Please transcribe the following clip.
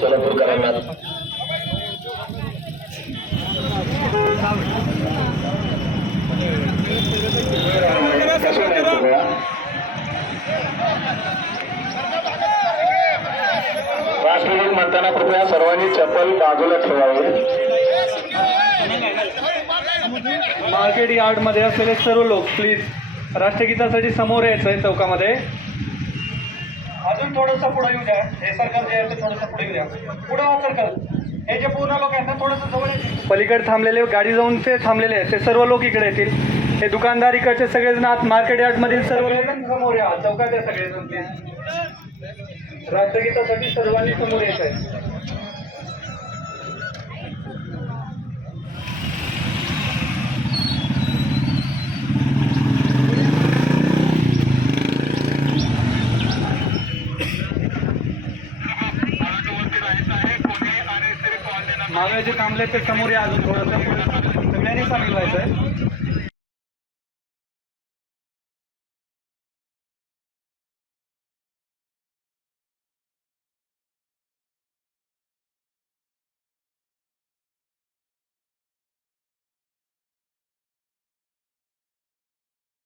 सोलापूरकरांना. राष्ट्रगीत म्हणताना कृपया सर्वांनी चप्पल बाजूला ठेवावी. मार्केट यार्डमध्ये असलेले सर्व लोक प्लीज राष्ट्रगीतासाठी समोर यायचं आहे चौकामध्ये. अजून थोडंसं पुढे येऊ द्या. हे सरकार जे आहे ते थोडंसं पुढे येऊ द्या. पुढे वा सरकार हे जे पूर्ण लोक आहेत ना थोडंसं जवळ येतील. पलीकडे थांबलेले गाडी जाऊन ते थांबलेले आहेत. ते सर्व लोक इकडे येतील. हे दुकानदार इकडचे सगळेजण आत मार्केट यार्डमधील सर्व समोर या. चौकात या सगळेजण प्लीज राष्ट्रगीतासाठी सर्वांनी समोर यायचं आहे मागे जे थांबले ते समोर या अजून थोडंसं. सगळ्यांनी सामील व्हायचं आहे